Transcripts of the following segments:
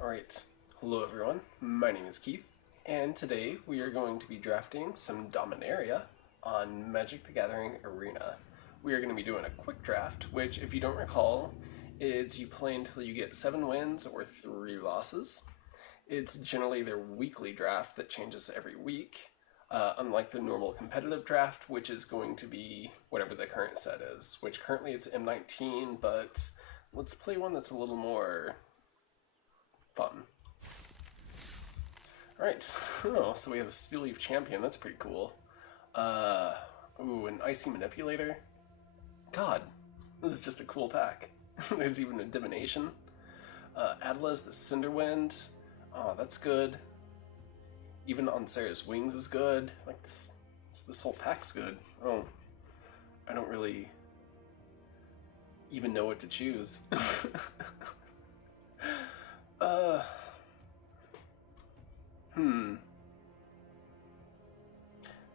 Alright, hello everyone, my name is Keith, and today we are going to be drafting some Dominaria on Magic the Gathering Arena. We are going to be doing a quick draft, which, if you don't recall, is you play until you get 7 wins or 3 losses. It's generally their weekly draft that changes every week, unlike the normal competitive draft, which is going to be whatever the current set is, which currently it's M19, but let's play one that's a little more fun. Alright, oh, so we have a Steel Leaf Champion, that's pretty cool. Ooh, an Icy Manipulator. God, this is just a cool pack. There's even a Divination. Atlas, the Cinderwind. Oh, that's good. Even on Sarah's Wings is good. Like, this whole pack's good. Oh, I don't really even know what to choose.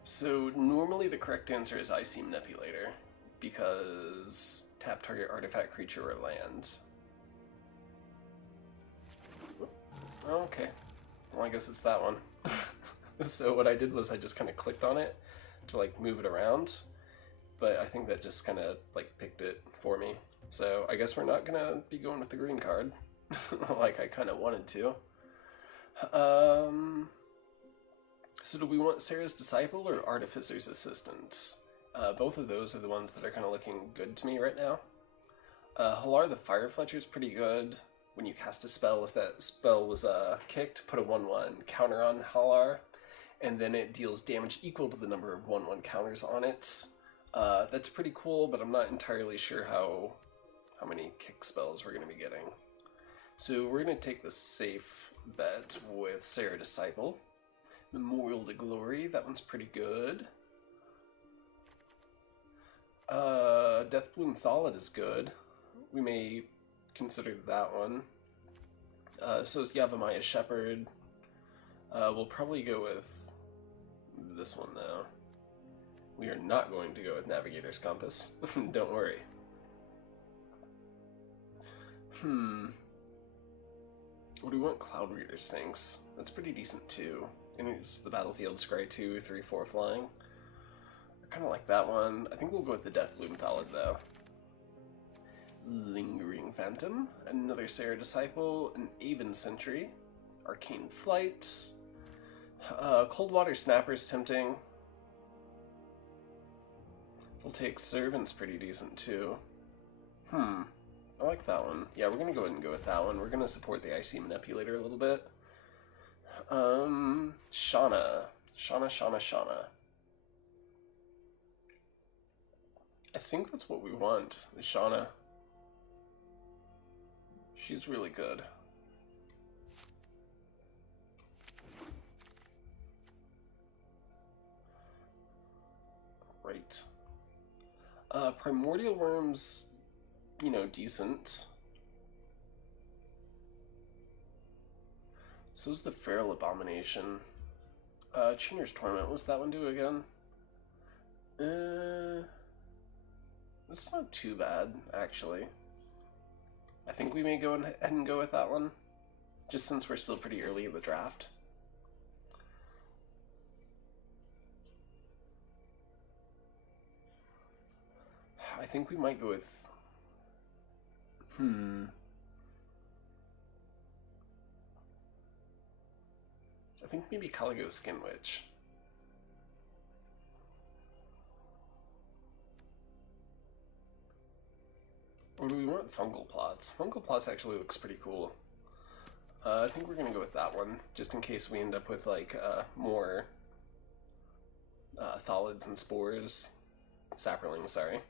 So normally the correct answer is Icy Manipulator, because tap target artifact, creature, or land. Okay, well I guess it's that one. So what I did was I just kind of clicked on it to like move it around, but I think that just kind of like picked it for me. So I guess we're not gonna be going with the green card, like I kind of wanted to. So do we want Sarah's Disciple or Artificer's Assistant? Both of those are the ones that are kind of looking good to me right now. Halar the Fire Fletcher is pretty good. When you cast a spell, if that spell was kicked, put a 1/1 counter on Halar, and then it deals damage equal to the number of 1/1 counters on it. That's pretty cool, but I'm not entirely sure how many kick spells we're going to be getting. So we're going to take the safe bet with Sarah Disciple. Memorial to Glory, that one's pretty good. Deathbloom Thalit is good. We may consider that one. So is Yavimaya Shepherd. We'll probably go with this one though. We are not going to go with Navigator's Compass. Don't worry. What do we want? Cloud Reader Sphinx. That's pretty decent too. And it's the Battlefield Scry 2, 3, 4 flying. I kind of like that one. I think we'll go with the Deathbloom Thalit though. Lingering Phantom, another Sarah Disciple, an Aven Sentry, Arcane Flight, Coldwater Snapper's tempting. We'll take Servant's pretty decent too. I like that one. Yeah, we're gonna go ahead and go with that one. We're gonna support the Icy Manipulator a little bit. Shauna. I think that's what we want, is Shauna. She's really good. Right. Primordial Worm's, you know, decent. So is the Feral Abomination. Chainer's Torment, what's that one do again? It's not too bad, actually. I think we may go ahead and go with that one, just since we're still pretty early in the draft. I think we might go with... I think maybe Caligo Skin Witch. Or do we want Fungal Plots? Fungal Plots actually looks pretty cool. I think we're gonna go with that one, just in case we end up with like more Thalids and Spores. Saproling, sorry.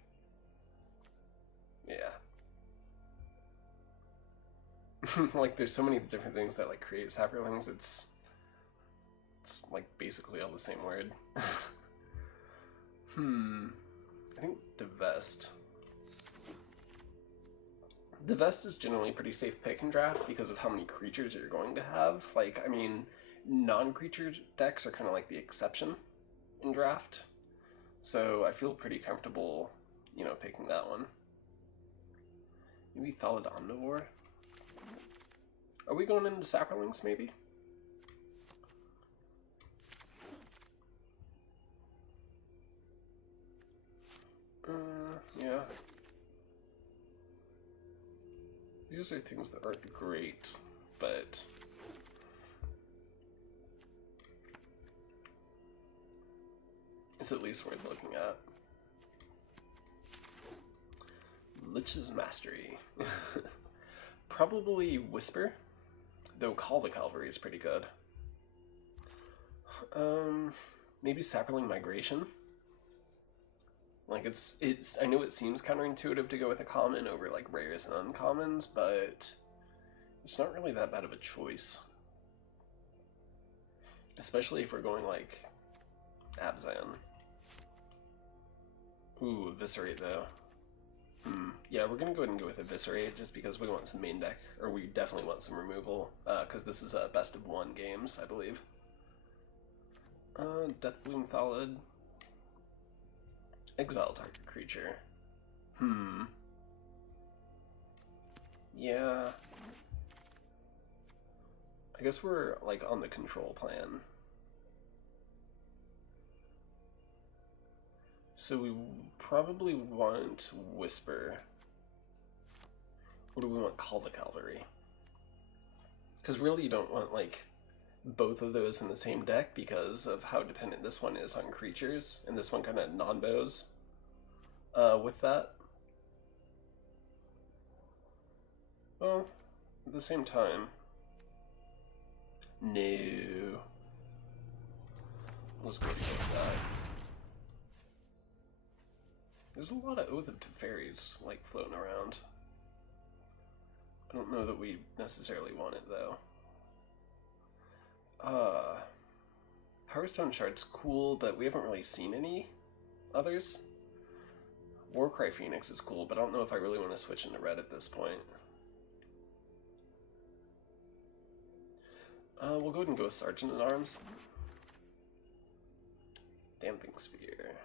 Yeah. Like there's so many different things that like create Saprolings, it's like basically all the same word. I think Divest. Divest is generally a pretty safe pick in draft because of how many creatures you're going to have. Like, I mean, non-creature decks are kind of like the exception in draft. So I feel pretty comfortable, you know, picking that one. Maybe Thalid Omnivore? Are we going into Saprolings, maybe? Yeah. These are things that aren't great, but... it's at least worth looking at. Lich's Mastery. Probably Whisper, though Call the Cavalry is pretty good. Maybe Saproling Migration. Like, it's I know it seems counterintuitive to go with a common over, like, rares and uncommons, but it's not really that bad of a choice. Especially if we're going, like, Abzan. Ooh, Eviscerate, though. Yeah, we're gonna go ahead and go with Eviscerate, just because we want some main deck, or we definitely want some removal, because this is a best of 1 games, I believe. Deathbloom Thallid. Exile target creature. Yeah. I guess we're, like, on the control plan. So we probably want Whisper. Or do we want Call the Cavalry? Because really you don't want, like, both of those in the same deck because of how dependent this one is on creatures, and this one kind of non-bows with that. Well, at the same time... no. Let's go with that. There's a lot of Oath of Teferis, like, floating around. I don't know that we necessarily want it, though. Powerstone Shard's cool, but we haven't really seen any others. Warcry Phoenix is cool, but I don't know if I really want to switch into red at this point. We'll go ahead and go with Sergeant at Arms. Damping Sphere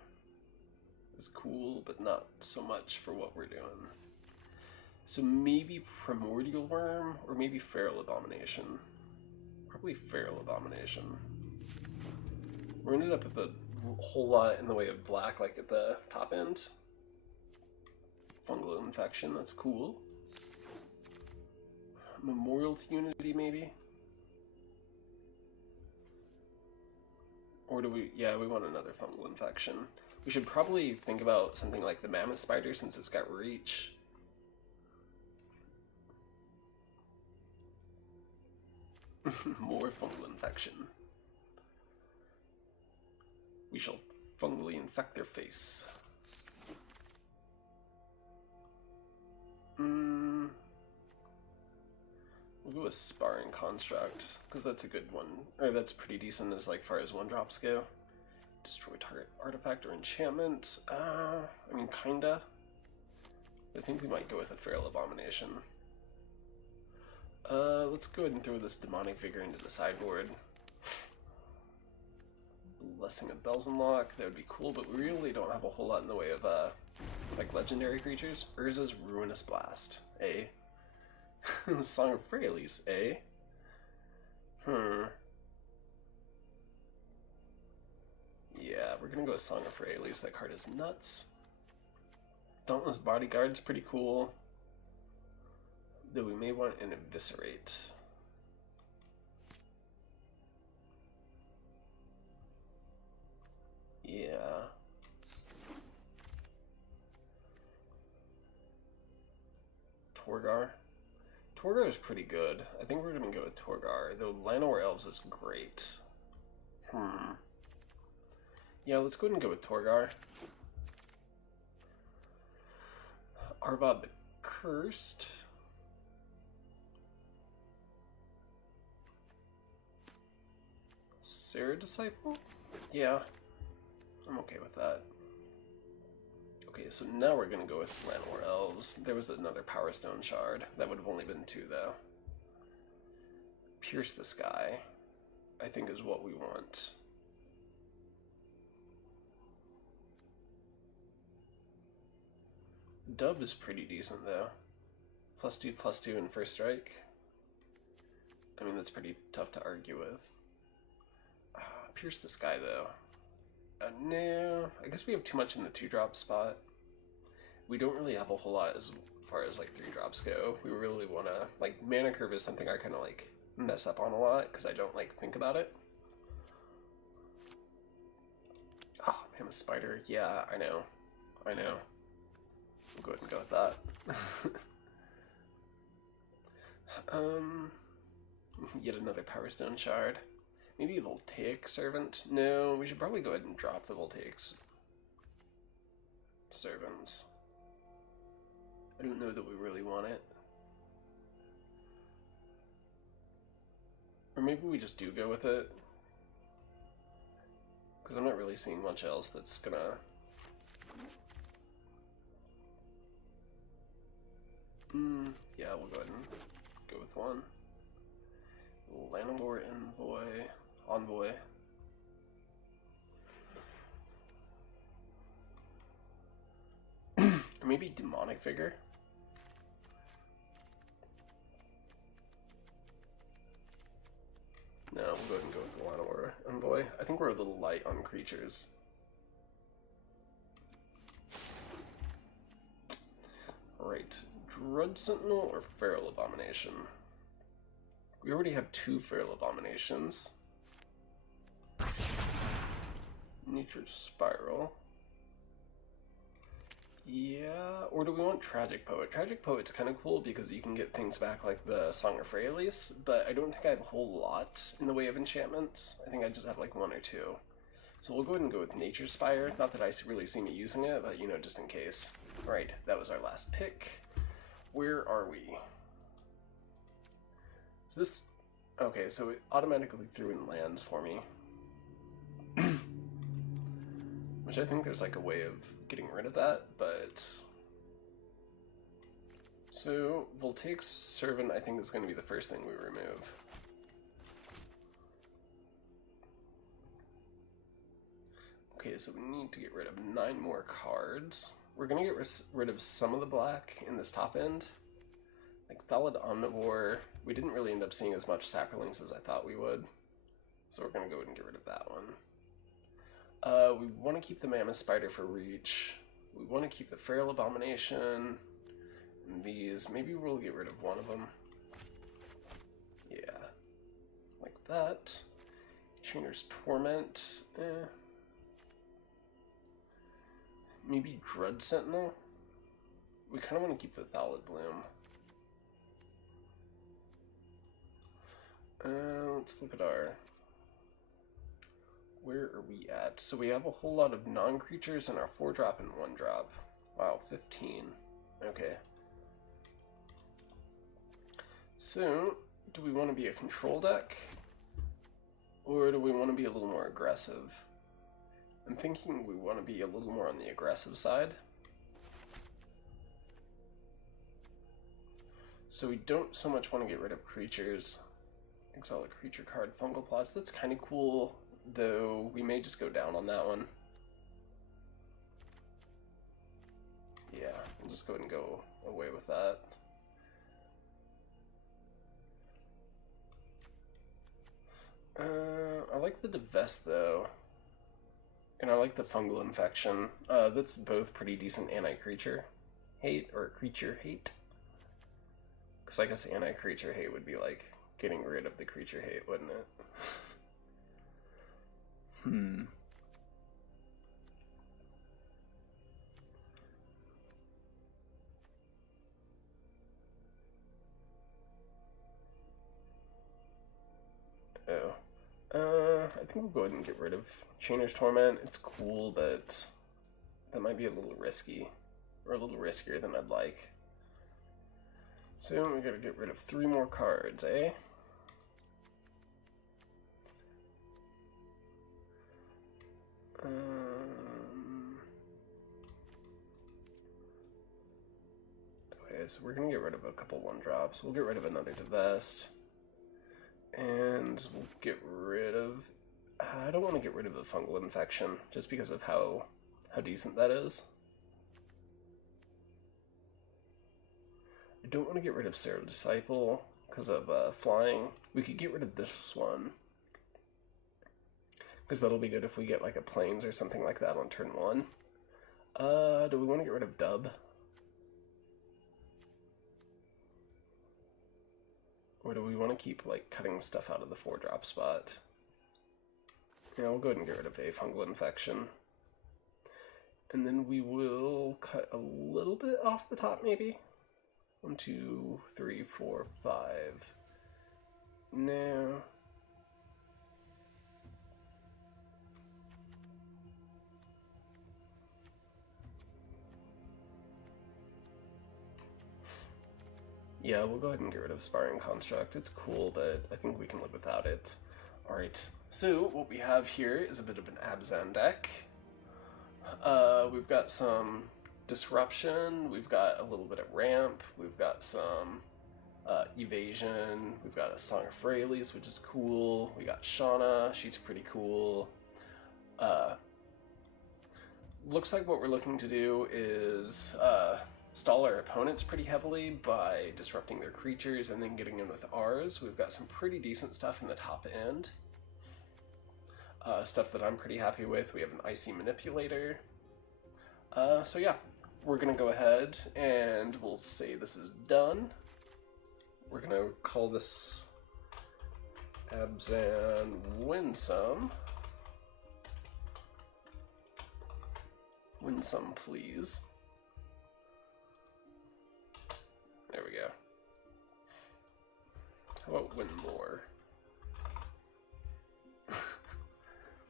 is cool, but not so much for what we're doing. So maybe Primordial Worm, or maybe Feral Abomination. Probably Feral Abomination. We ended up with a whole lot in the way of black, like at the top end. Fungal Infection, that's cool. Memorial to Unity, maybe? Or do we... yeah, we want another Fungal Infection. We should probably think about something like the Mammoth Spider since it's got reach. More Fungal Infection. We shall fungally infect their face. We'll go with Sparring Construct, because that's a good one. Or that's pretty decent as like far as 1-drops go. Destroy target artifact or enchantment. I mean, kinda. I think we might go with a Feral Abomination. Let's go ahead and throw this Demonic Vigor into the sideboard. Blessing of Belzenlock, that would be cool, but we really don't have a whole lot in the way of, like, legendary creatures. Urza's Ruinous Blast, eh? Song of Freyalise, eh? Yeah, we're gonna go with Song of Freyalise. That card is nuts. Dauntless Bodyguard's pretty cool. Though we may want an Eviscerate. Yeah. Torgar. Torgar is pretty good. I think we're gonna go with Torgar, though Llanowar Elves is great. Yeah, let's go ahead and go with Torgar. Arvad the Cursed. Sarah Disciple? Yeah, I'm okay with that. Okay, so now we're gonna go with Llanowar Elves. There was another Power Stone Shard. That would have only been 2, though. Pierce the Sky, I think, is what we want. Dub is pretty decent, though. +2/+2 in first strike. I mean, that's pretty tough to argue with. Pierce the Sky, though. No, I guess we have too much in the 2-drop spot. We don't really have a whole lot as far as, like, 3-drops go. We really want to, like, Mana Curve is something I kind of, like, mess up on a lot, because I don't, like, think about it. Oh, Mammoth Spider. Yeah, I know. I know. We'll go ahead and go with that. Yet another Power Stone Shard. Maybe a Voltaic Servant? No, we should probably go ahead and drop the Voltaic Servants. I don't know that we really want it. Or maybe we just do go with it. Because I'm not really seeing much else that's gonna... yeah, we'll go ahead and go with one. Llanowar Envoy. Or maybe Demonic Vigor? No, we'll go ahead and go with the Llanowar Envoy. I think we're a little light on creatures. Alright, Dread Sentinel or Feral Abomination? We already have 2 Feral Abominations. Nature Spiral. Yeah, or do we want Tragic Poet? Tragic Poet's kind of cool because you can get things back like the Song of Freyalise, but I don't think I have a whole lot in the way of enchantments. I think I just have like 1 or 2. So we'll go ahead and go with Nature Spire. Not that I really see me using it, but you know, just in case. Alright, that was our last pick. Where are we? Is this... Okay, so it automatically threw in lands for me. Which I think there's like a way of getting rid of that, but... So, Voltaic Servant I think is going to be the first thing we remove. Okay, so we need to get rid of 9 more cards. We're going to get rid of some of the black in this top end. Like Thalid Omnivore, we didn't really end up seeing as much Saprolinks as I thought we would. So we're going to go ahead and get rid of that one. We want to keep the Mammoth Spider for reach. We want to keep the Feral Abomination. And these, maybe we'll get rid of one of them. Yeah. Like that. Chainer's Torment. Maybe Dread Sentinel? We kind of want to keep the Thalid Bloom. Let's look at our... Where are we at? So we have a whole lot of non-creatures in our 4-drop and 1-drop. Wow, 15. Okay. So, do we want to be a control deck? Or do we want to be a little more aggressive? I'm thinking we want to be a little more on the aggressive side. So we don't so much want to get rid of creatures. Exile a creature card, Fungal Plots. That's kind of cool, though we may just go down on that one. Yeah, we'll just go ahead and go away with that. I like the Divest, though. And I like the Fungal Infection. That's both pretty decent anti-creature hate, or creature hate. Because I guess anti-creature hate would be like getting rid of the creature hate, wouldn't it? I think we'll go ahead and get rid of Chainer's Torment. It's cool, but that might be a little risky. Or a little riskier than I'd like. So we gotta get rid of 3 more cards, eh? Okay, so we're gonna get rid of a couple 1-drops. We'll get rid of another Divest. And we'll get rid of... I don't want to get rid of the Fungal Infection, just because of how decent that is. I don't want to get rid of Sarah Disciple. because of flying. We could get rid of this one, because that'll be good if we get like a plains or something like that on turn 1. Do we want to get rid of Dub? Or do we want to keep like cutting stuff out of the 4-drop spot? Yeah, we'll go ahead and get rid of a fungal infection. And then we will cut a little bit off the top, maybe. 1, 2, 3, 4, 5. No. Yeah, we'll go ahead and get rid of Sparring Construct. It's cool, but I think we can live without it. Alright, so what we have here is a bit of an Abzan deck. We've got some Disruption, we've got a little bit of Ramp, we've got some Evasion, we've got a Song of Freyalise, which is cool, we got Shauna, she's pretty cool. Looks like what we're looking to do is stall our opponents pretty heavily by disrupting their creatures and then getting in with ours. We've got some pretty decent stuff in the top end. Stuff that I'm pretty happy with. We have an Icy Manipulator. So yeah, we're going to go ahead and we'll say this is done. We're going to call this Abzan Winsome. Winsome, please. There we go. How about win more?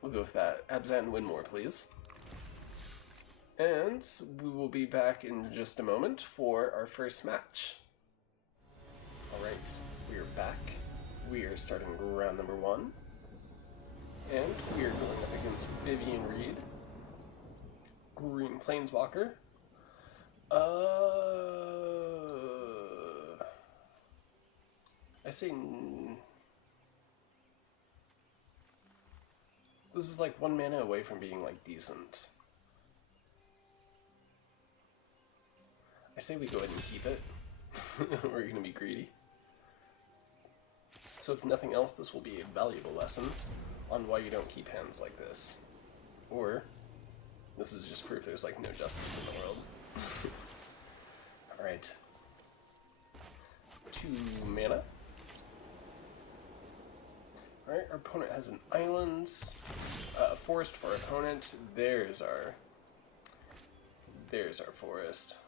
We'll go with that. Abzan, win more, please. And we will be back in just a moment for our first match. Alright, we are back. We are starting round number 1. And we are going up against Vivian Reed. Green Planeswalker. I say this is like 1 mana away from being like decent. I say we go ahead and keep it. We're gonna be greedy. So if nothing else, this will be a valuable lesson on why you don't keep hands like this. Or this is just proof there's like no justice in the world. Alright. 2 mana. Alright, our opponent has an island, forest for our opponent. There's our forest.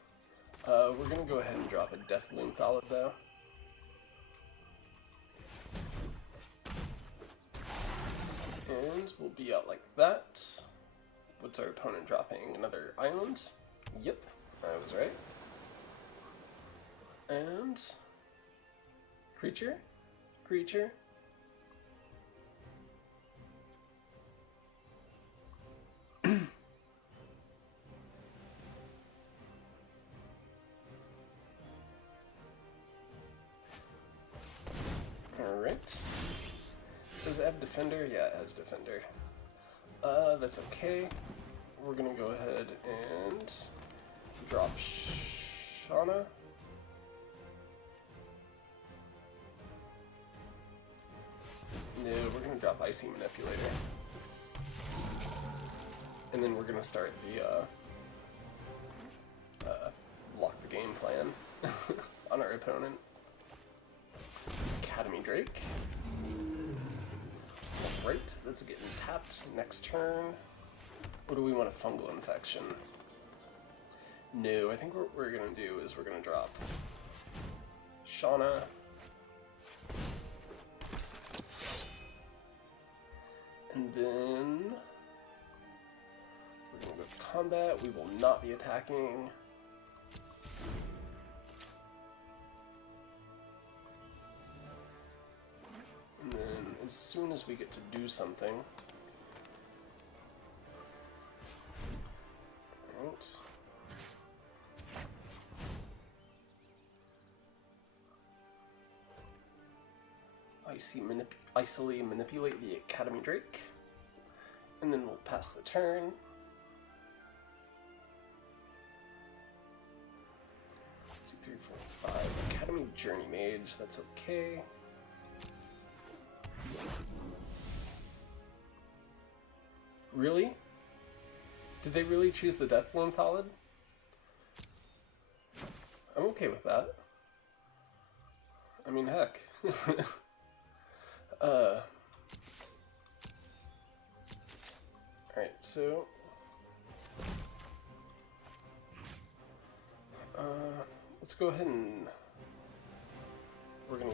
We're gonna go ahead and drop a Deathloom Thallid though. And we'll be out like that. What's our opponent dropping? Another island? Yep, I was right. And creature? Creature? Alright. Does it have Defender? Yeah, it has Defender. That's okay. We're gonna go ahead and drop Shauna. No, we're gonna drop Icy Manipulator. And then we're gonna start the lock the game plan on our opponent. Academy Drake. Alright, that's getting tapped next turn. What do we want? A Fungal Infection? No, I think what we're gonna do is we're gonna drop Shauna. And then we're gonna go to combat. We will not be attacking. And then as soon as we get to do something, oops. Icily manipulate the Academy Drake, and then we'll pass the turn. 2, 3, 4, 5. Academy Journey Mage, that's okay. Really? Did they really choose the Deathbloom Thallid? I'm okay with that. I mean, heck. Alright, so... let's go ahead and... We're gonna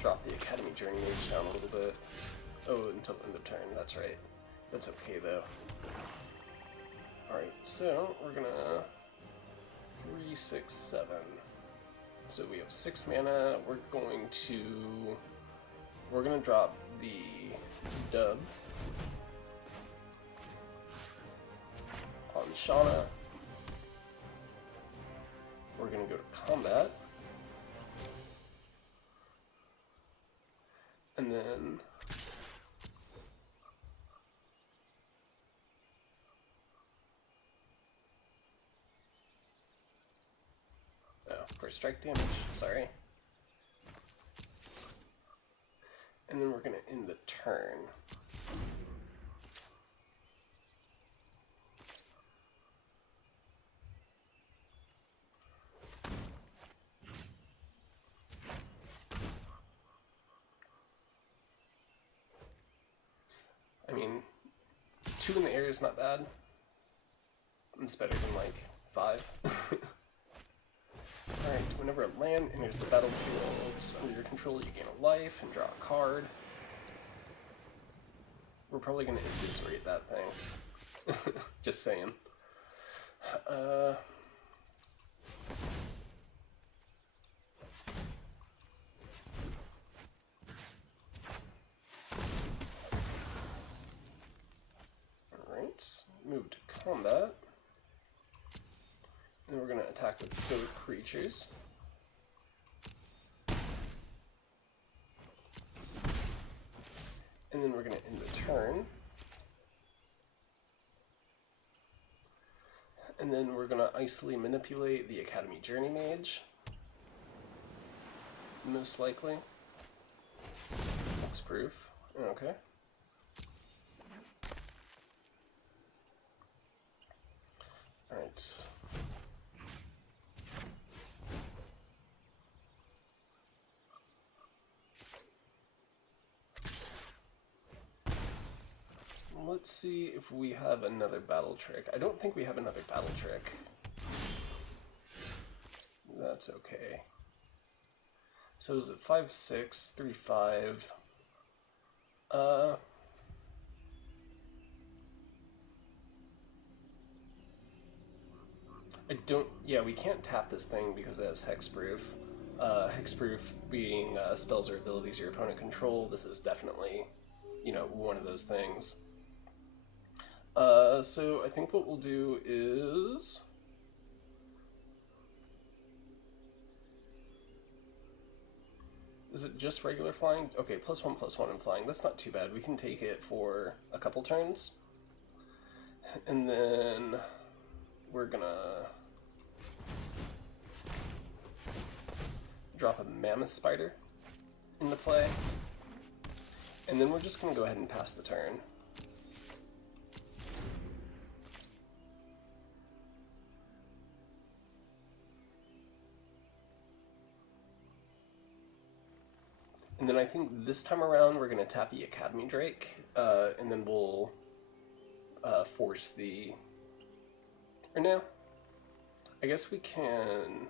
drop the Academy Journey Mage down a little bit. Oh, until end of turn, that's right. That's okay, though. Alright, so we're gonna... 3, 6, 7. So we have 6 mana. We're gonna drop the dub on Shauna. We're gonna go to combat. And then for strike damage, sorry. And then we're gonna end the turn. I mean, 2 in the air is not bad. It's better than like 5. Alright, whenever a land enters the battlefield under your control, you gain a life and draw a card. We're probably going to eviscerate that thing. Just saying. Alright, move to combat. And we're going to attack with both creatures. And then we're going to end the turn. And then we're going to icily manipulate the Academy Journey Mage. Most likely. That's proof. Okay. Alright. Let's see if we have another battle trick. I don't think we have another battle trick. That's okay. So is it 5, 6, 3, 5? Yeah, we can't tap this thing because it has hexproof. Hexproof being spells or abilities your opponent control. This is definitely, one of those things. So I think what we'll do is... Is it just regular flying? Okay, +1/+1 in flying. That's not too bad. We can take it for a couple turns. And then we're gonna drop a Mammoth Spider into play. And then we're just gonna go ahead and pass the turn. And then I think this time around we're going to tap the Academy Drake, and then we'll force the... Or no. I guess we can...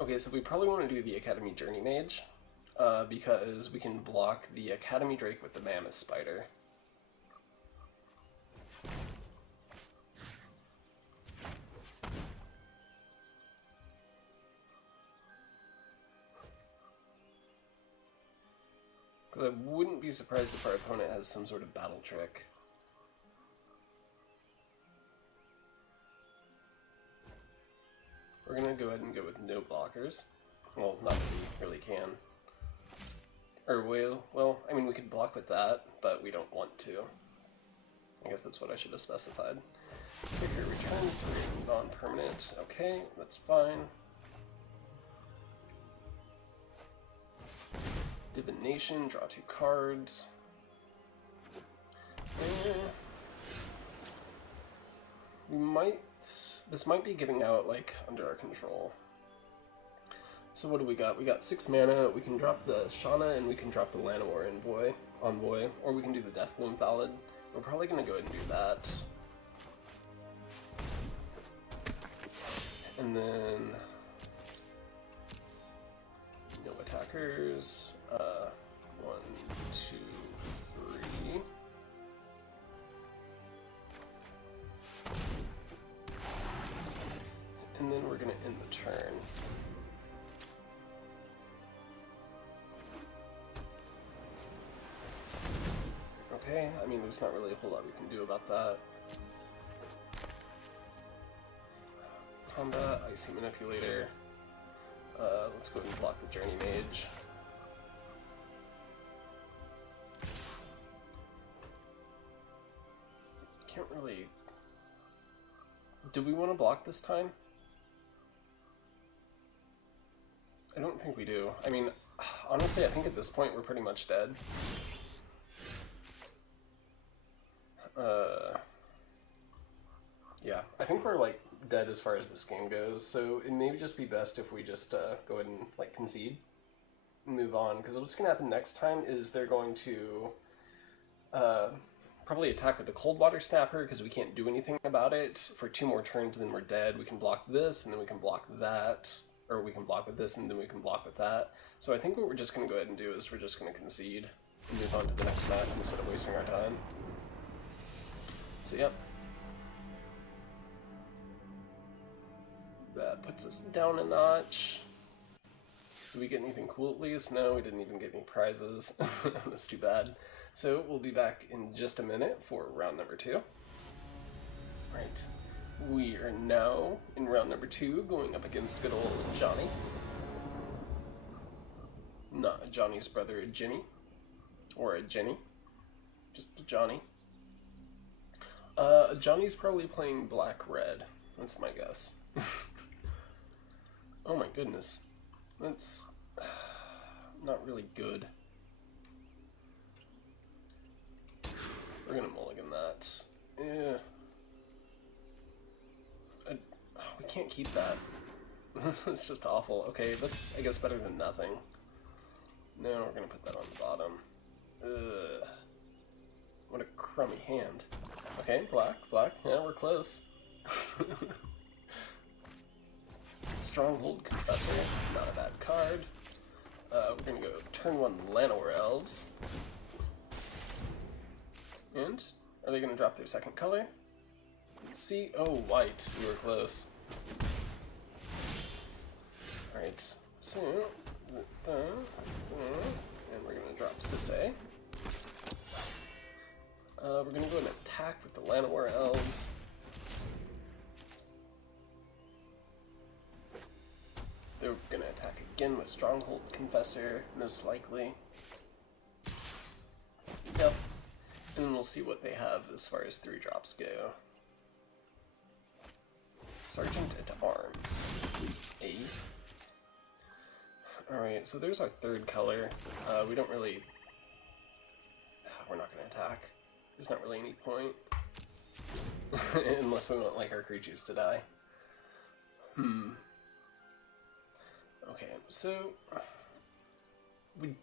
Okay, so we probably want to do the Academy Journey Mage, because we can block the Academy Drake with the Mammoth Spider. Because I wouldn't be surprised if our opponent has some sort of battle trick. We're going to go ahead and go with no blockers. Well, not that we really can. Or well, I mean, we could block with that, but we don't want to. I guess that's what I should have specified. Pick your return for non-permanent. Okay, that's fine. Divination, draw 2 cards. This might be getting out, like, under our control. So what do we got? We got 6 mana, we can drop the Shauna, and we can drop the Llanowar Envoy, or we can do the Deathbloom Valid. We're probably going to go ahead and do that. And then... no attackers. 1, 2, 3... and then we're going to end the turn. Okay, I mean, there's not really a whole lot we can do about that. Combat, Icy Manipulator. Let's go ahead and block the Journey Mage. Can't really... do we want to block this time? I don't think we do. I mean, honestly, I think at this point we're pretty much dead. Yeah, I think we're, like, dead as far as this game goes, so it may just be best if we just go ahead and, like, concede and move on, because what's going to happen next time is they're going to probably attack with the Coldwater Snapper, because we can't do anything about it for 2 more turns, and then we're dead. We can block this, and then we can block that, or we can block with this, and then we can block with that. So I think what we're just going to go ahead and do is we're just going to concede and move on to the next match instead of wasting our time. So, yep. That puts us down a notch. Did we get anything cool at least? No, we didn't even get any prizes. That's too bad. So, we'll be back in just a minute for round number 2. Right. We are now in round number 2, going up against good old Johnny. Not Johnny's brother, a Ginny. Or a Jenny. Just a Johnny. Johnny's probably playing black-red. That's my guess. Oh my goodness. That's not really good. We're gonna mulligan that. Yeah. We can't keep that. It's just awful. Okay, that's, I guess, better than nothing. No, we're gonna put that on the bottom. Ugh. What a crummy hand. Okay, black. Yeah, we're close. Stronghold Confessor, not a bad card. We're gonna go turn 1 Llanowar Elves. And are they gonna drop their second color? Let's see. Oh, white. We were close. Alright, so and we're gonna drop Sisay. We're gonna go and attack with the Llanowar Elves. They're gonna attack again with Stronghold Confessor, most likely. Yep. And then we'll see what they have as far as 3-drops go. Sergeant at Arms. A. Alright, so there's our 3rd color. We don't really... we're not gonna attack. There's not really any point. Unless we want, like, our creatures to die. Okay, so... we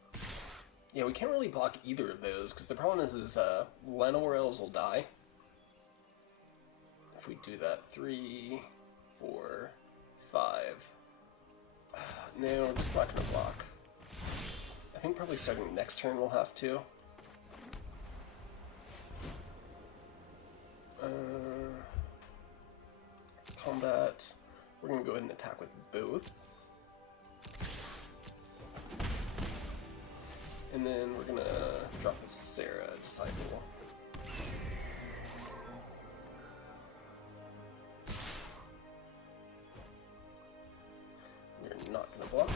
can't really block either of those, because the problem is Llanowar Elves will die. If we do that, 3, 4, 5... no, we're just not going to block. I think probably starting next turn we'll have to. Combat. We're going to go ahead and attack with both. And then we're going to drop the Sarah Disciple. We're not going to block.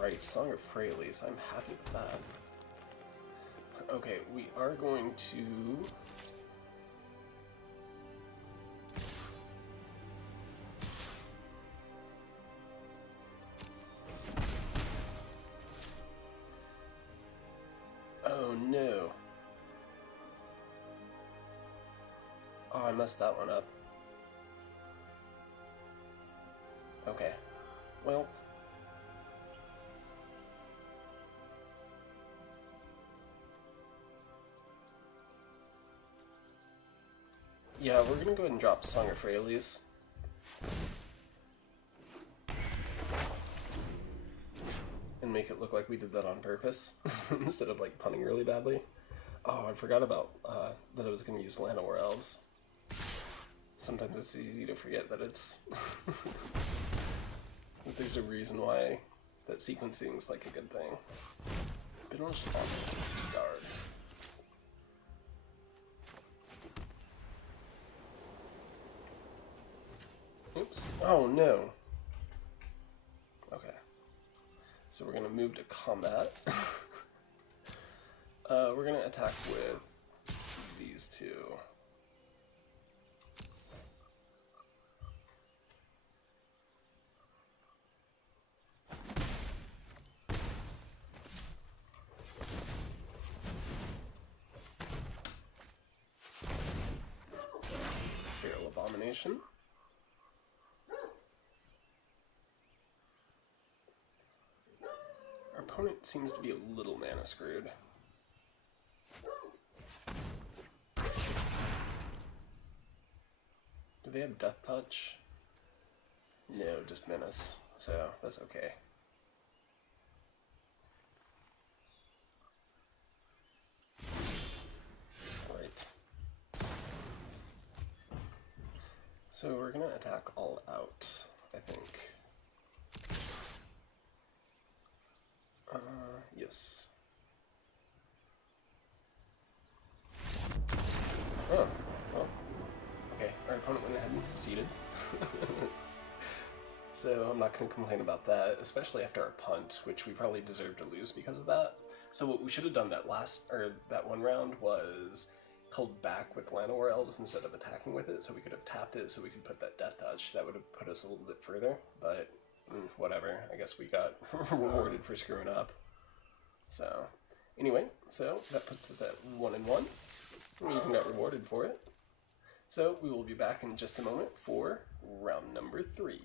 Right, Song of Freyleys. I'm happy with that. Okay, we are going to... Oh no. Oh, I messed that one up. Okay. Well... yeah, we're gonna go ahead and drop Song of Freyalise. And make it look like we did that on purpose, instead of like punning really badly. Oh, I forgot about that I was gonna use Llanowar Elves. Sometimes it's easy to forget that it's... that there's a reason why that sequencing is like a good thing. Binosh guard. Oops. Oh no. Okay. So we're gonna move to combat. We're gonna attack with these two. Feral Abomination. Our opponent seems to be a little mana screwed. Do they have Death Touch? No, just Menace, so that's okay. Right. So we're gonna attack all out, I think. Yes. Oh, well. Okay, our opponent went ahead and conceded. So I'm not going to complain about that, especially after our punt, which we probably deserved to lose because of that. So what we should have done that one round was held back with Llanowar Elves instead of attacking with it, so we could have tapped it so we could put that Death Touch. That would have put us a little bit further, but whatever. I guess we got rewarded for screwing up. So, anyway, so that puts us at 1-1. We even got rewarded for it. So we will be back in just a moment for round number 3.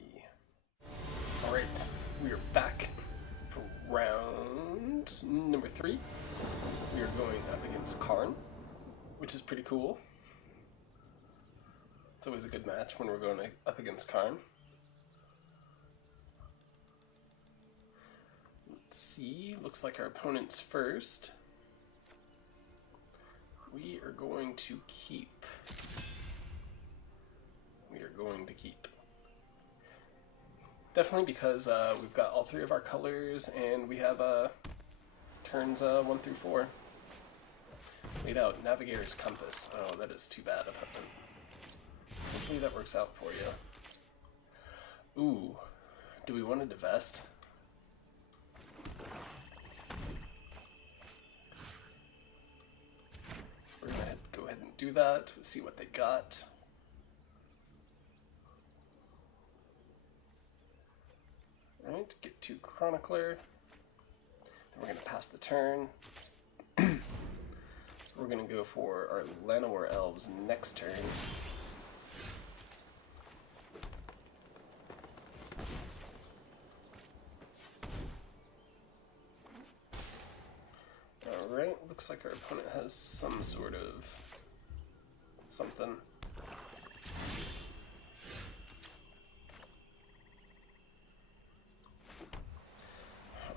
Alright, we are back for round number 3. We are going up against Karn, which is pretty cool. It's always a good match when we're going up against Karn. Let's see, looks like our opponent's first. We are going to keep. Definitely because we've got all 3 of our colors and we have turns 1 through 4 laid out. Navigator's Compass. Oh, that is too bad, opponent. Hopefully that works out for you. Ooh, do we want to divest? We're going to go ahead and do that, see what they got. Alright, get 2 Chronicler. Then we're going to pass the turn. We're going to go for our Llanowar Elves next turn. Alright, looks like our opponent has some sort of something.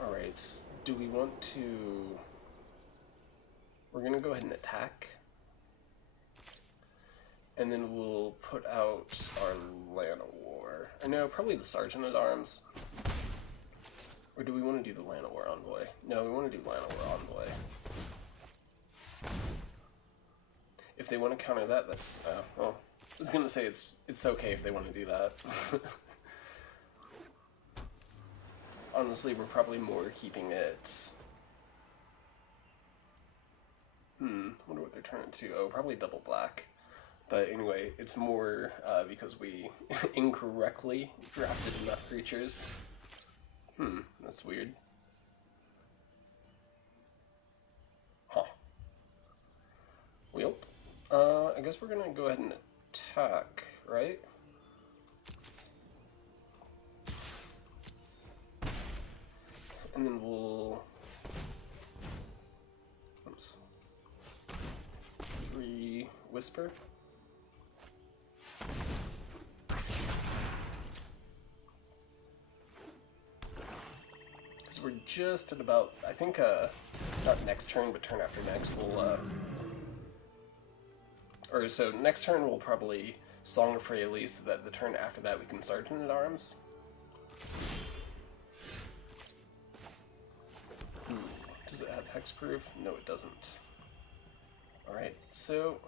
Alright, do we want to... We're going to go ahead and attack. And then we'll put out our Llanowar. Or no, probably the Sergeant at Arms. Or do we want to do the Llanowar Envoy? No, we want to do Llanowar Envoy. If they want to counter that, that's... well, I was going to say it's okay if they want to do that. Honestly, we're probably more keeping it Wonder what they're turning to. Oh, probably double black. But anyway, it's more because we incorrectly drafted enough creatures. That's weird. Huh. Well, I guess we're gonna go ahead and attack, right? And then we'll... Oops. 3 Whisper. Because we're just at about, I think, not next turn, but turn after next, we'll, so next turn we'll probably Song of Freyalise so that the turn after that we can Sergeant at Arms. Does it have hexproof? No, it doesn't. Alright, so...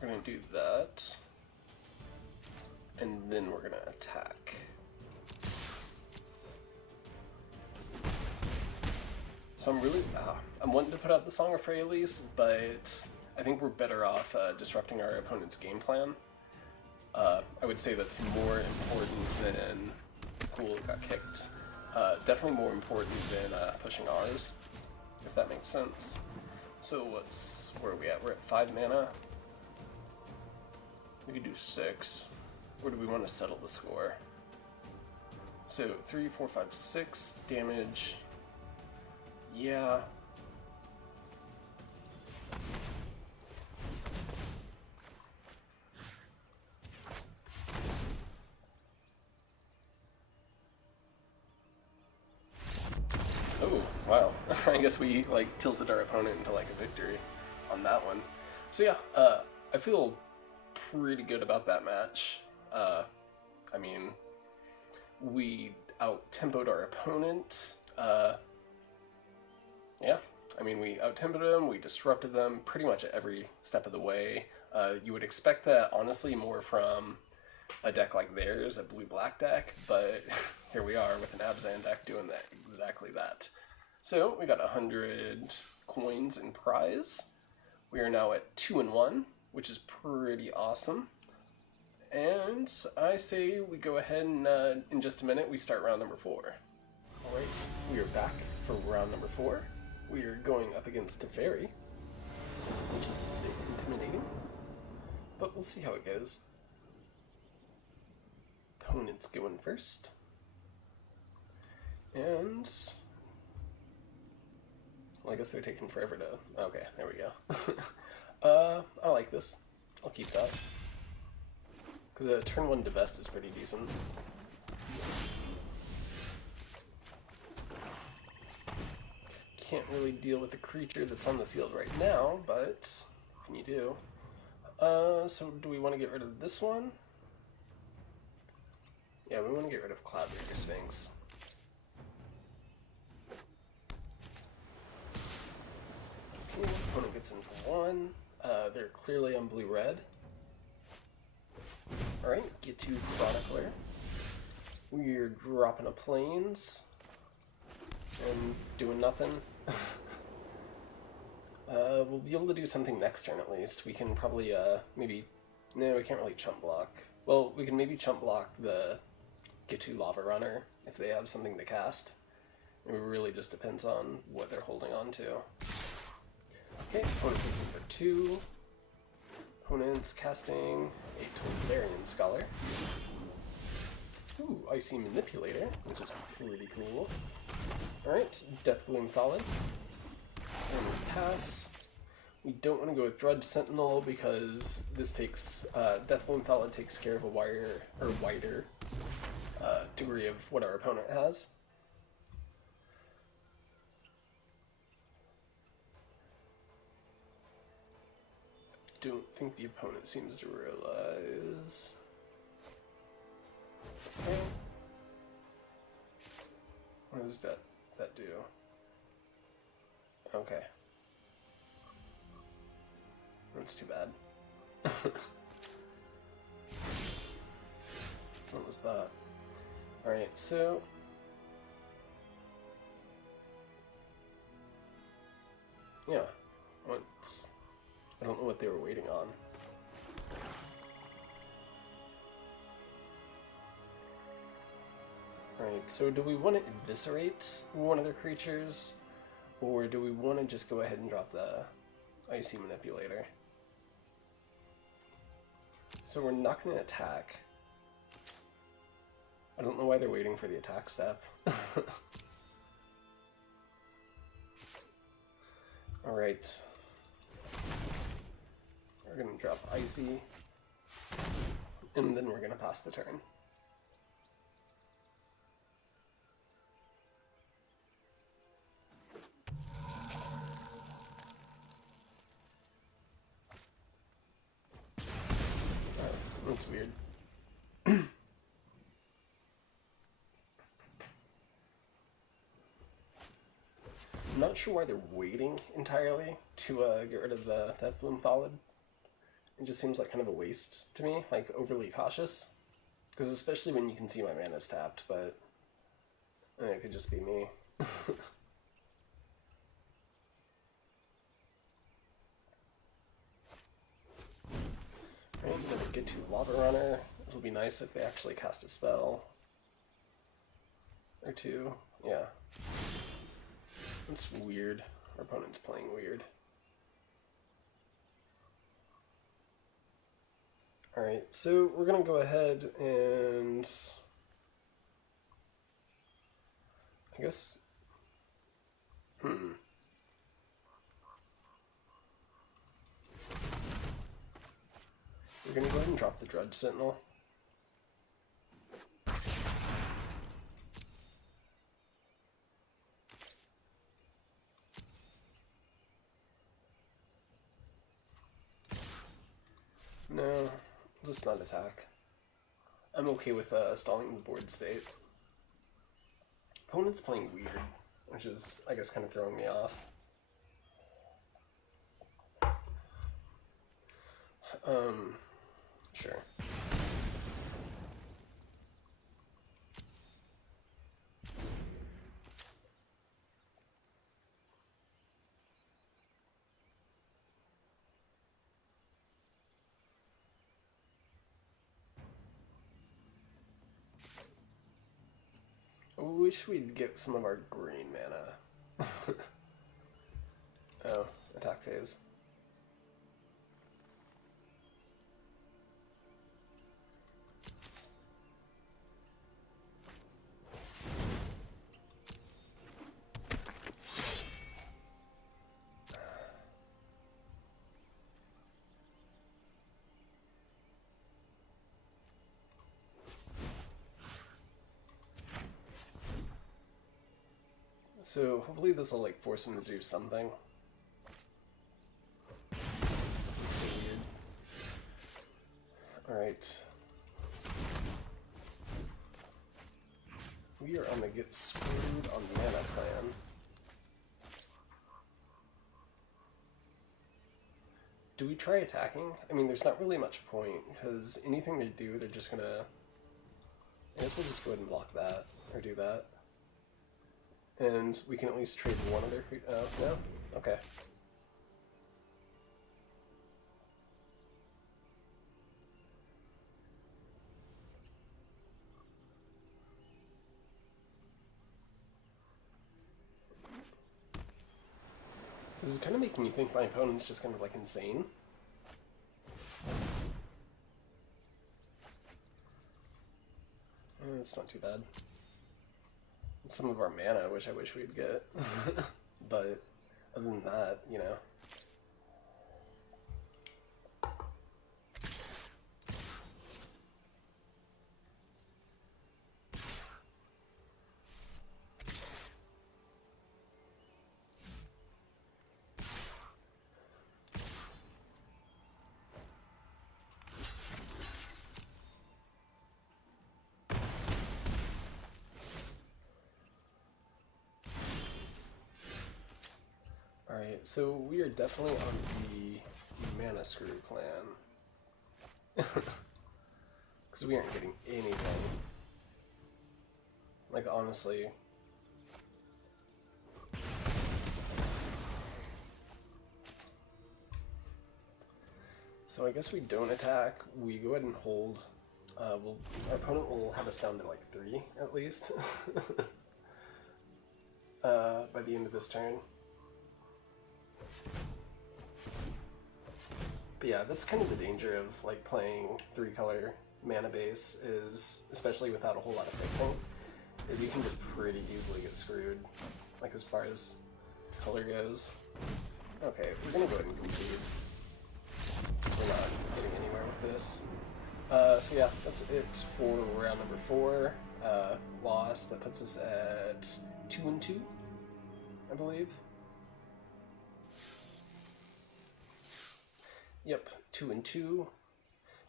we're gonna do that. And then we're gonna attack. So I'm wanting to put out the Song of Freyalise, but I think we're better off disrupting our opponent's game plan. I would say that's more important than cool got kicked. Definitely more important than pushing ours, if that makes sense. So where are we at? We're at 5 mana. We could do 6. Or do we want to settle the score? So 3, 4, 5, 6 damage. Yeah. Oh, wow. I guess we like tilted our opponent into like a victory on that one. So yeah, I feel pretty good about that match. I mean, we out-tempoed our opponent. Yeah, I mean, we out-tempoed them, we disrupted them pretty much at every step of the way. You would expect that, honestly, more from a deck like theirs, a blue-black deck, but here we are with an Abzan deck doing exactly that. So, we got 100 coins in prize. We are now at 2-1, which is pretty awesome. And I say we go ahead and, in just a minute, we start round number 4. Alright, we are back for round number 4. We are going up against Teferi, which is a bit intimidating, but we'll see how it goes. Opponent's going first. And... well, I guess they're taking forever to... okay, there we go. I like this. I'll keep that. Because a turn 1 Divest is pretty decent. Can't really deal with the creature that's on the field right now, but what can you do? So do we want to get rid of this one? Yeah, we want to get rid of Cloudbreaker Sphinx. Cool. Opponent gets in for 1. They're clearly on blue-red. Alright, get to Chronicler. We're dropping a Plains. And doing nothing. We'll be able to do something next turn at least. We can probably, maybe... no, we can't really chump block. Well, we can maybe chump block the Get2 Lava Runner if they have something to cast. It really just depends on what they're holding on to. Okay, opponent gets in for 2. Opponent's casting a Toldarian Scholar. Ooh, Icy Manipulator, which is pretty cool. Alright, Deathgloom Thalid. And we pass. We don't want to go with Drudge Sentinel because this takes, Deathgloom Thalid takes care of a wider degree of what our opponent has. Don't think the opponent seems to realize. Okay. What does that do? Okay. That's too bad. What was that? Alright, so... yeah. What's... I don't know what they were waiting on. Alright, so do we want to eviscerate one of their creatures? Or do we want to just go ahead and drop the Icy Manipulator? So we're not going to attack. I don't know why they're waiting for the attack step. Alright. We're going to drop Icy. And then we're going to pass the turn. That's weird. I'm not sure why they're waiting entirely to get rid of the Deathbloom Thallid. It just seems like kind of a waste to me, like overly cautious. Because especially when you can see my mana's tapped, but it could just be me. Right, I'm gonna get to Lava Runner. It'll be nice if they actually cast a spell. Or two, yeah. That's weird. Our opponent's playing weird. Alright, so we're gonna go ahead and... I guess... We're gonna go ahead and drop the Dredge Sentinel. No, just not attack. I'm okay with stalling the board state. Opponent's playing weird, which is, I guess, kind of throwing me off. Sure. I wish we'd get some of our green mana. Oh, attack phase. So hopefully this will like force him to do something. It's so weird. Alright. We are on the get screwed on mana plan. Do we try attacking? I mean, there's not really much point, because anything they do, they're just gonna... I guess we'll just go ahead and block that, or do that. And we can at least trade one of their no? Okay. This is kind of making me think my opponent's just kind of like insane. It's not too bad. Some of our mana, which I wish we'd get. But other than that, you know. Alright, so we are definitely on the mana screw plan. Because we aren't getting anything. Like, honestly. So I guess we don't attack, we go ahead and hold. Our opponent will have us down to like 3 at least by the end of this turn. But yeah, that's kind of the danger of like playing 3-color mana base, is especially without a whole lot of fixing, is you can just pretty easily get screwed, like as far as color goes. Okay, we're gonna go ahead and concede, because we're not getting anywhere with this. So yeah, that's it for round number 4. Loss, that puts us at 2-2, I believe. Yep, 2-2.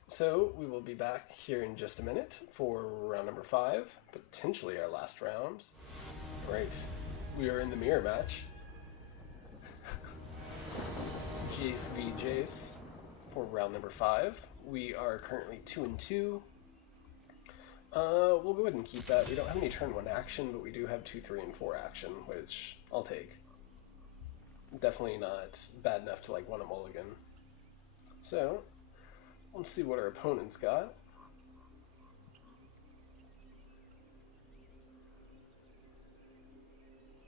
So we will be back here in just a minute for round number 5, potentially our last round. Right, we are in the mirror match. Jace v Jace for round number 5. We are currently 2-2. We'll go ahead and keep that. We don't have any turn 1 action, but we do have 2, 3, and 4 action, which I'll take. Definitely not bad enough to like want a mulligan. So, let's see what our opponent's got.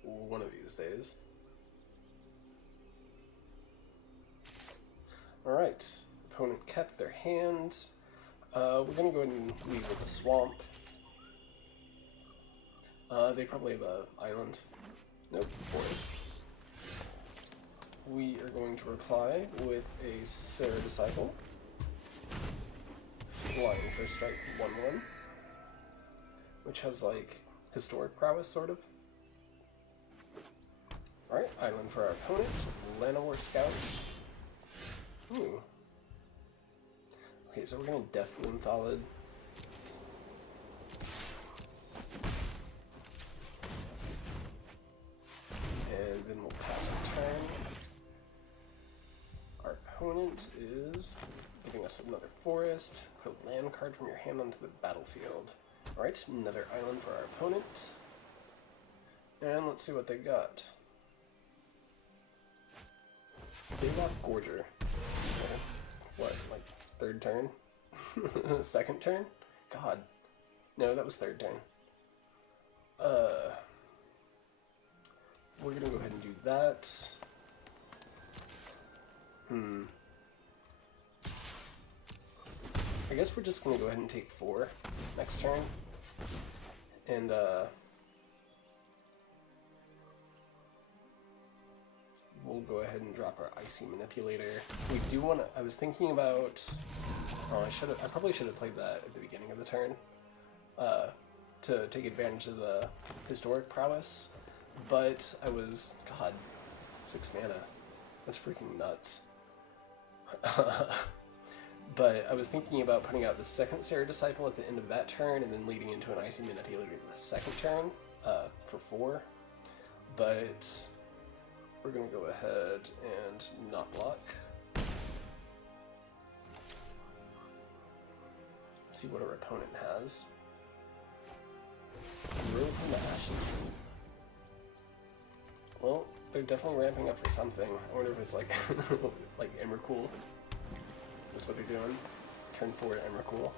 One of these days. Alright, opponent kept their hand. We're going to go ahead and lead with a swamp. They probably have an island. Nope, forest. We are going to reply with a Sarah Disciple. Flying first strike 1/1. Which has like historic prowess, sort of. Alright, island for our opponents. Llanowar Scouts. Ooh. Okay, so we're gonna Death Lynthalid. And then we'll pass our turn. Our opponent is giving us another forest. Put a land card from your hand onto the battlefield. Alright, another island for our opponent. And let's see what they got. Baylock Gorger. What, like third turn? Second turn? God. No, that was third turn. We're gonna go ahead and do that. I guess we're just gonna go ahead and take 4 next turn. And we'll go ahead and drop our Icy Manipulator. We do want to. I was thinking about. Oh, I probably should have played that at the beginning of the turn, to take advantage of the historic prowess. But I was, God, 6 mana. That's freaking nuts. But I was thinking about putting out the second Sarah Disciple at the end of that turn, and then leading into an Icy Manipulator the second turn for 4. But we're going to go ahead and not block. Let's see what our opponent has. Grow from the Ashes. Well, they're definitely ramping up for something. I wonder if it's like like Emrakul. That's what they're doing. Turn 4 Emrakul.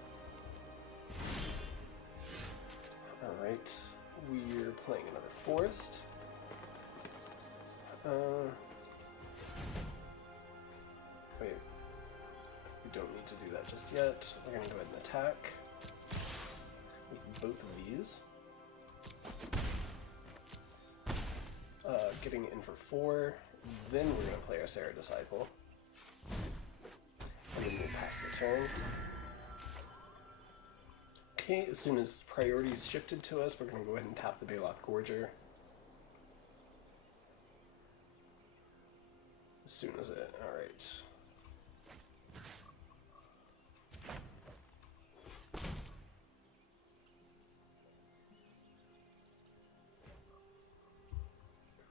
Alright, we're playing another forest. Wait, we don't need to do that just yet. We're gonna go ahead and attack with both of these. Getting in for 4, then we're gonna play our Sarah Disciple. And then we'll pass the turn. Okay, as soon as priorities shifted to us, we're gonna go ahead and tap the Baylock Gorger. As soon as it, alright.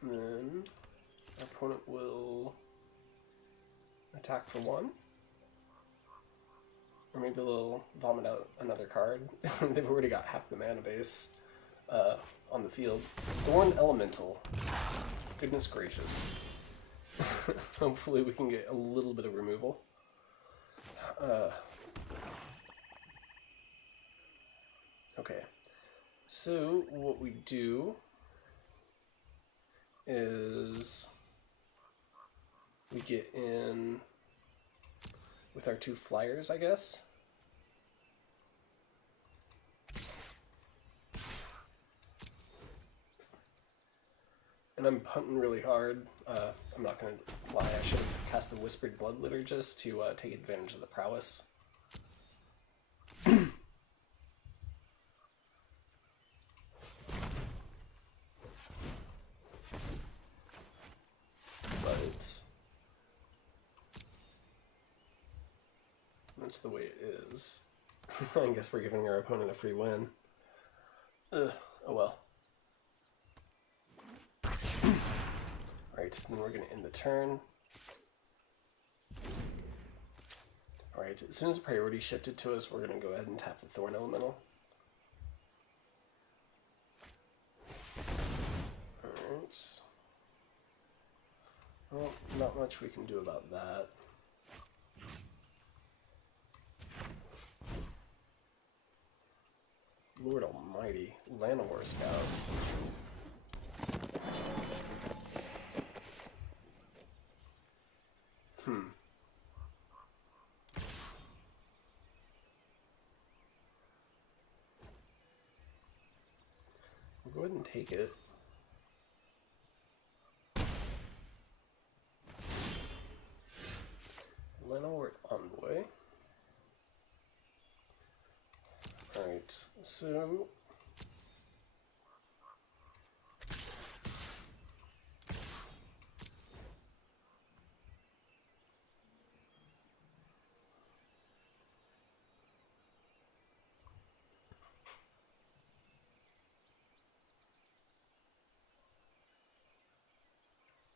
And then our opponent will attack for 1. Or maybe they'll vomit out another card. They've already got half the mana base on the field. Thorn Elemental. Goodness gracious. Hopefully we can get a little bit of removal. Okay. So what we do is we get in with our 2 flyers, I guess. And I'm punting really hard. I'm not going to lie, I should have cast the Whispered Blood Liturgist to take advantage of the prowess. But that's the way it is. I guess we're giving our opponent a free win. Ugh, oh well. Alright, then we're going to end the turn. Alright, as soon as priority shifted to us, we're going to go ahead and tap the Thorn Elemental. Alright. Well, not much we can do about that. Lord Almighty, Llanowar Scout. We'll go ahead and take it. Llanowar Envoy. Alright, so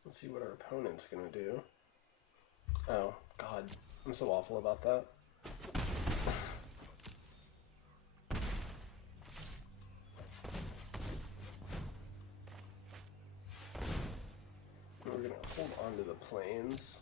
let's see what our opponent's gonna do. Oh, God. I'm so awful about that. We're gonna hold on to the planes.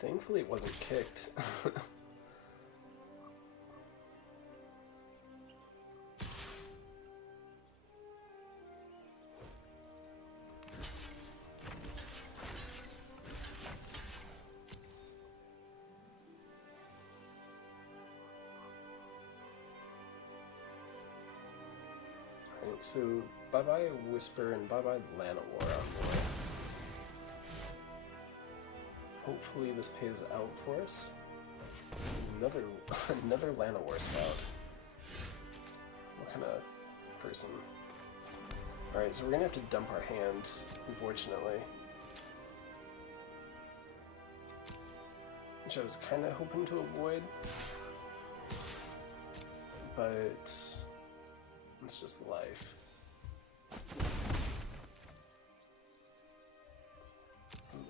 Thankfully it wasn't kicked. Alright, so bye-bye Whisper and bye-bye Llanowar Envoy. Hopefully this pays out for us. Another Llanowar Scout. What kind of person? Alright, so we're gonna have to dump our hands, unfortunately. Which I was kinda hoping to avoid. But it's just life.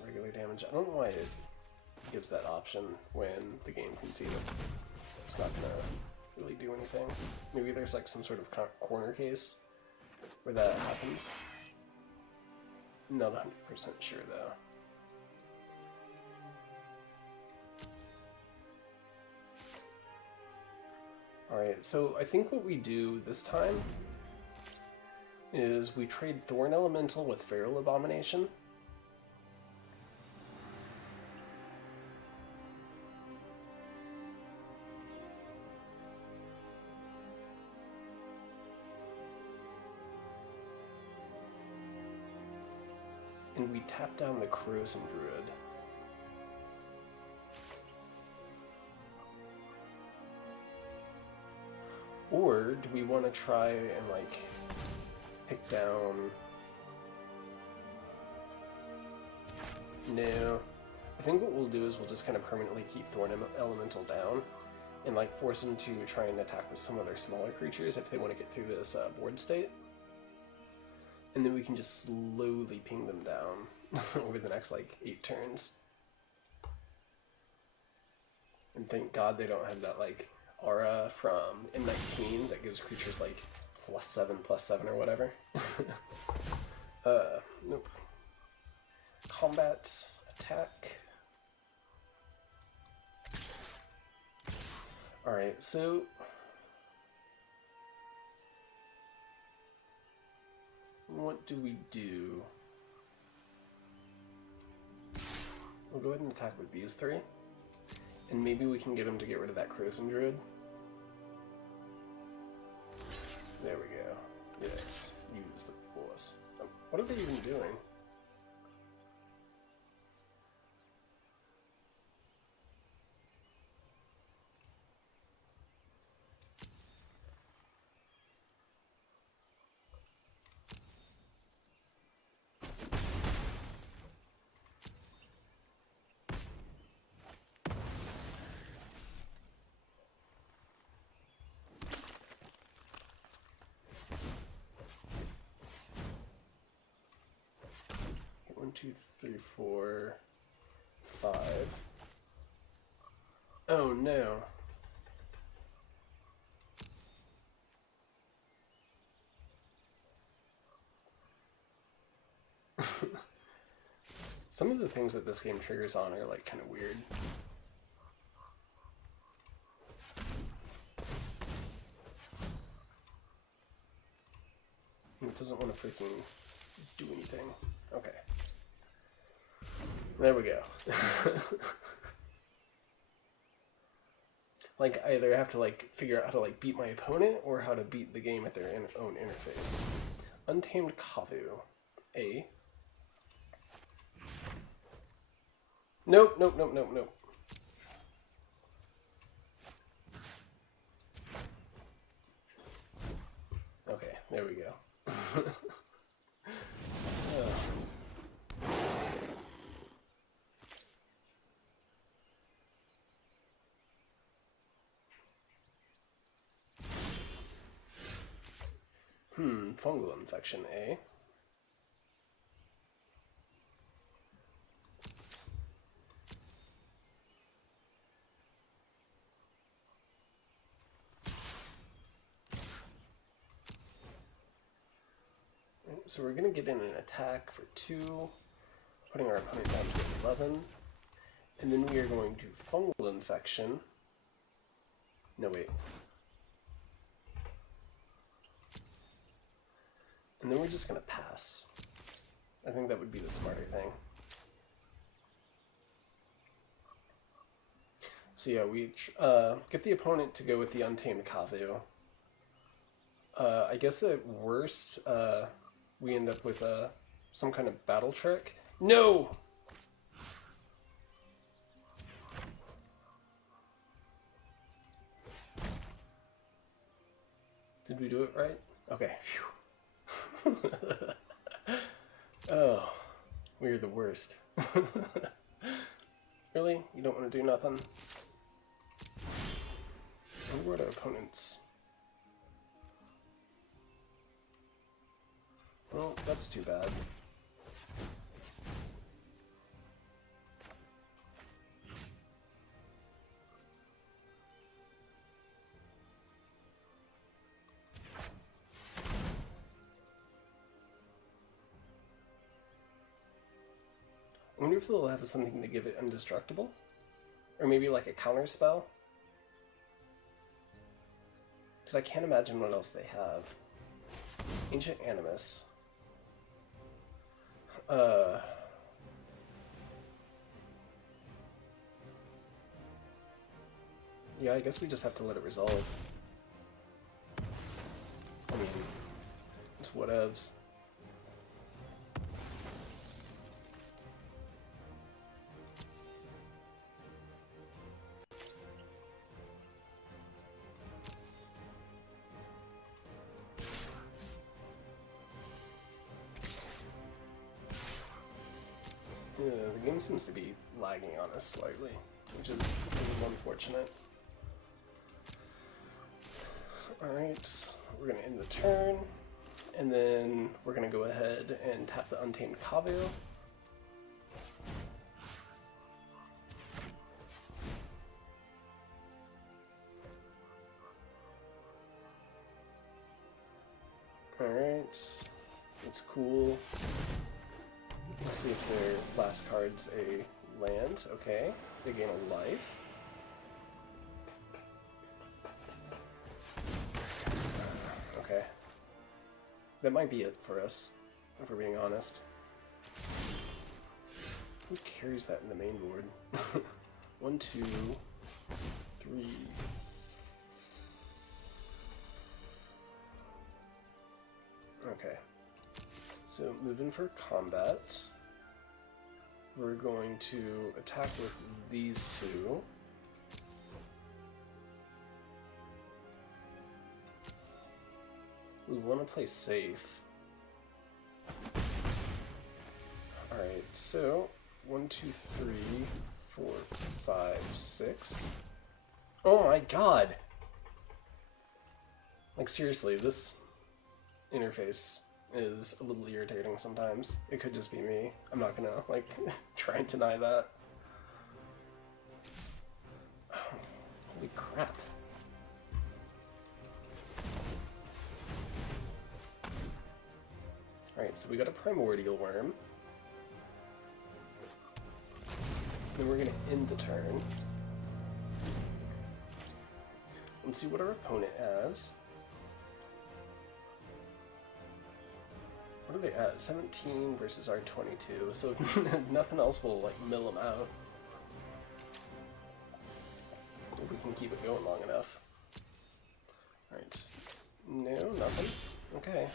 Regular damage. I don't know why it gives that option when the game can see that it's not gonna really do anything. Maybe there's like some sort of corner case where that happens. Not 100% sure though. Alright, so I think what we do this time is we trade Thorn Elemental with Feral Abomination. And we tap down the Corrosive Druid. Or do we want to try and, like, pick down... No. I think what we'll do is we'll just kind of permanently keep Thorn Elemental down and, like, force them to try and attack with some of their smaller creatures if they want to get through this board state. And then we can just slowly ping them down over the next, like, 8 turns. And thank God they don't have that, like, aura from M19 that gives creatures, like, +7/+7 or whatever. Nope. Combat, attack. Alright, so... what do we do? We'll go ahead and attack with these 3. And maybe we can get him to get rid of that Croson Druid. There we go. Yes, use the force. Oh, what are they even doing? One, two, three, 4, 5. Oh no. Some of the things that this game triggers on are, like, kind of weird. It doesn't want to freaking do anything. Okay. There we go. Like, I either have to, like, figure out how to, like, beat my opponent or how to beat the game at their own interface. Untamed Kavu. A. Nope, nope, nope, nope, nope. Okay, there we go. Fungal infection, eh? So we're going to get in an attack for 2, putting our opponent down to 11, and then we are going to fungal infection. No, wait. And then we're just going to pass. I think that would be the smarter thing. So yeah, we get the opponent to go with the Untamed Kavu. I guess at worst, we end up with some kind of battle trick. No! Did we do it right? Okay. Oh, we're the worst. Really? You don't want to do nothing? I wonder what our opponents... Well, that's too bad. I wonder if they'll have something to give it indestructible? Or maybe like a counter spell? Because I can't imagine what else they have. Ancient Animus. Yeah, I guess we just have to let it resolve. I mean, it's whatevs. The game seems to be lagging on us slightly, which is a little unfortunate. Alright, we're going to end the turn, and then we're going to go ahead and tap the Untamed Kavu. Alright, it's cool. Let's see if their last card's a land. Okay, they gain a life. Okay. That might be it for us, if we're being honest. Who carries that in the main board? 1, 2, 3. Okay. So moving for combat, we're going to attack with these two. We want to play safe. Alright, so 1, 2, 3, 4, 5, 6. Oh my god! Like, seriously, this interface is a little irritating sometimes. It could just be me. I'm not gonna, like, try and deny that. Oh, holy crap. Alright, so we got a Primordial Worm. Then we're gonna end the turn. And see what our opponent has. What are they at? 17 versus our 22, so nothing else will, like, mill them out. If we can keep it going long enough. Alright. No, nothing. Okay.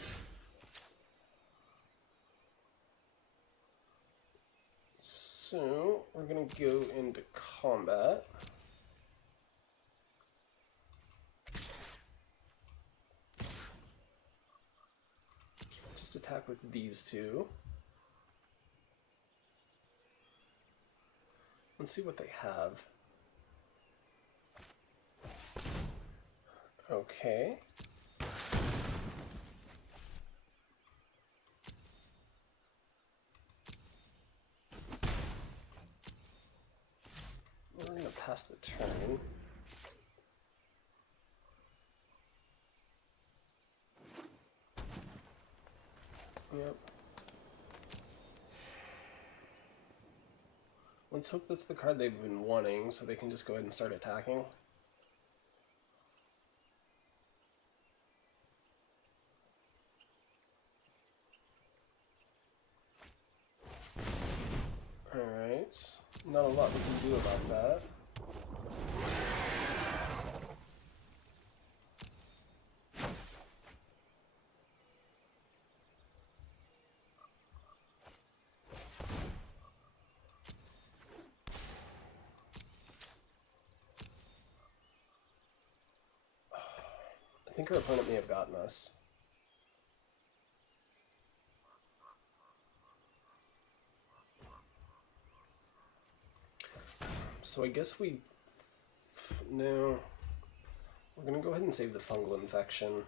So, we're gonna go into combat. Just attack with these two. Let's see what they have. Okay. We're going to pass the turn. Yep. Let's hope that's the card they've been wanting, so they can just go ahead and start attacking. Alright. Not a lot we can do about that. I think our opponent may have gotten us. So I guess no. We're gonna go ahead and save the fungal infection.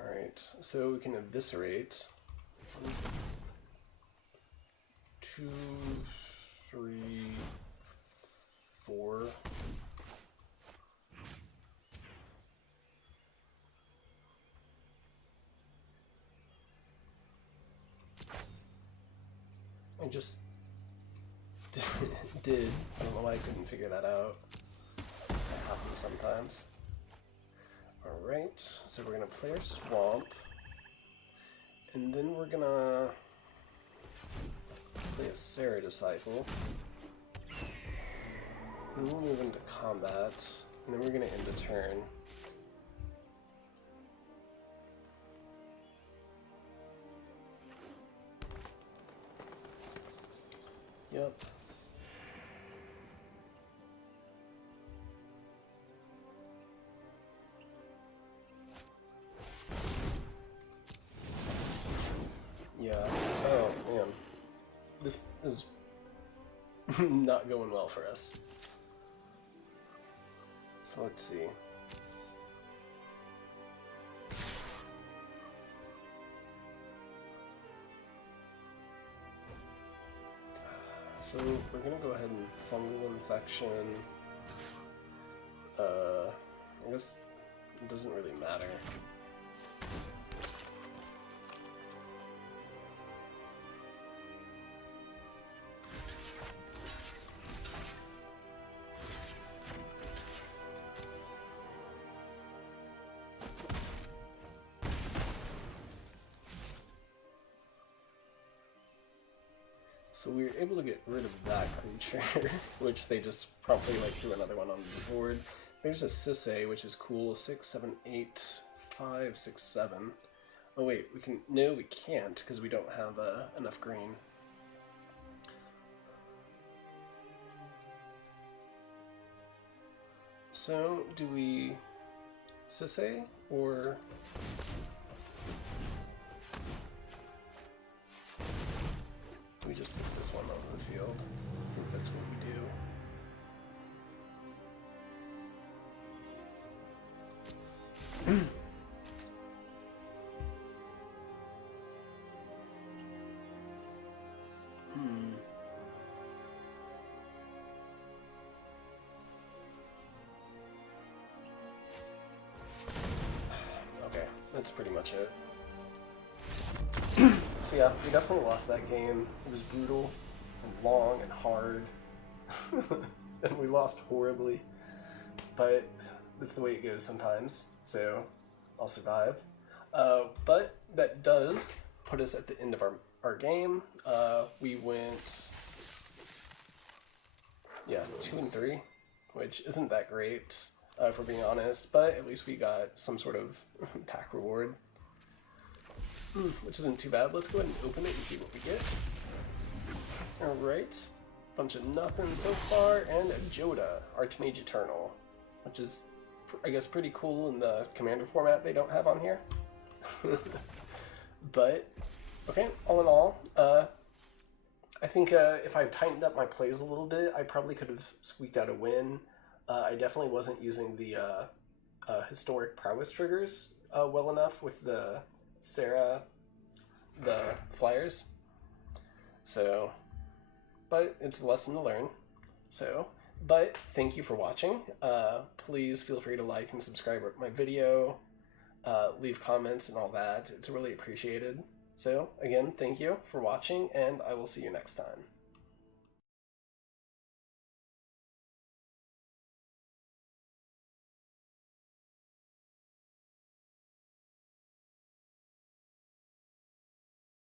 Alright, so we can eviscerate. 1, 2, 3, 4. I just did. I don't know why I couldn't figure that out. That happens sometimes. Alright, so we're going to play our Swamp. And then we're going to play a Sarah Disciple. And we'll move into combat. And then we're going to end a turn. Yep. not going well for us. So let's see. So we're gonna go ahead and fungal infection. I guess it doesn't really matter. So we were able to get rid of that creature, which they just promptly like threw another one on the board. There's a Sisay, which is cool. 6, 7, 8, 5, 6, 7. Oh wait, we can. No, we can't because we don't have enough green. So do we Sisay or? We just put this one on the field. I think that's what we do. Okay, that's pretty much it. So yeah, we definitely lost that game. It was brutal and long and hard. And we lost horribly. But that's the way it goes sometimes, so I'll survive. But that does put us at the end of our game. We went, yeah, 2 and 3, which isn't that great, if we're being honest, but at least we got some sort of pack reward. Which isn't too bad. Let's go ahead and open it and see what we get. Alright. Bunch of nothing so far, and a Joda, Archmage Eternal, which is, I guess, pretty cool in the commander format they don't have on here. But, okay, all in all, I think if I tightened up my plays a little bit, I probably could have squeaked out a win. I definitely wasn't using the historic prowess triggers well enough with the Sarah, the flyers. So, but it's a lesson to learn. So, but thank you for watching. Please feel free to like and subscribe to my video, leave comments and all that. It's really appreciated. So, again, thank you for watching, and I will see you next time.